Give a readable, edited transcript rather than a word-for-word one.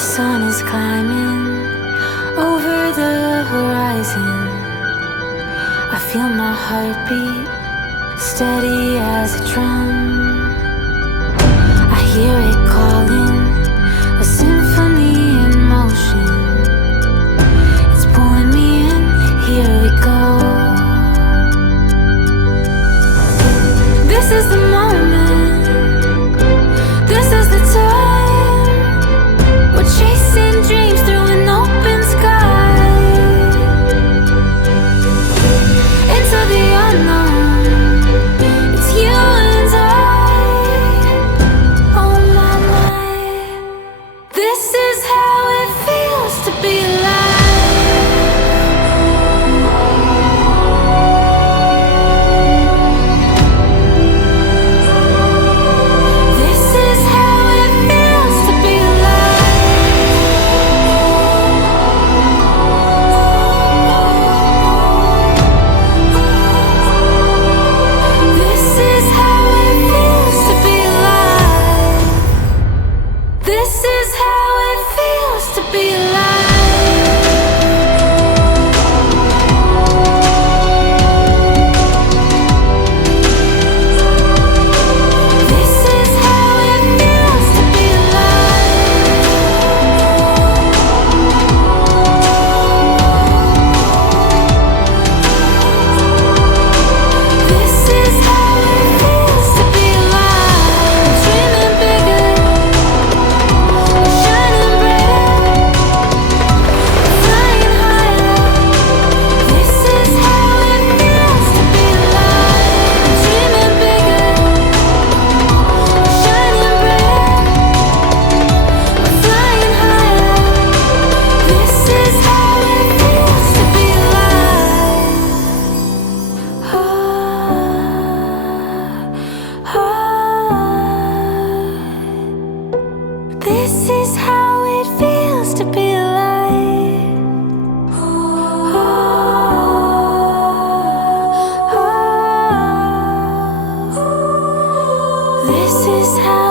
sun is climbing over the horizon. I feel my heartbeat steady as a drum. I hear it calling, a symphony in motion. It's pulling me in, here we go. This is the moment, this is the time. We're chasing dreams through an open sky, into the unknown. It's you and I. Oh my, my. This is how it feels to be alive. This is how it feels to be alive. This is how it feels to be alive. This is how it feels to be alive. This is how it feels to be alive. This is how it feels to be alive. Dreaming bigger, shining brighter, flying higher. This is how it feels to be alive. Dreaming bigger, shining brighter, flying higher. This is how it feels to be alive. This is how it feels to be alive. This is how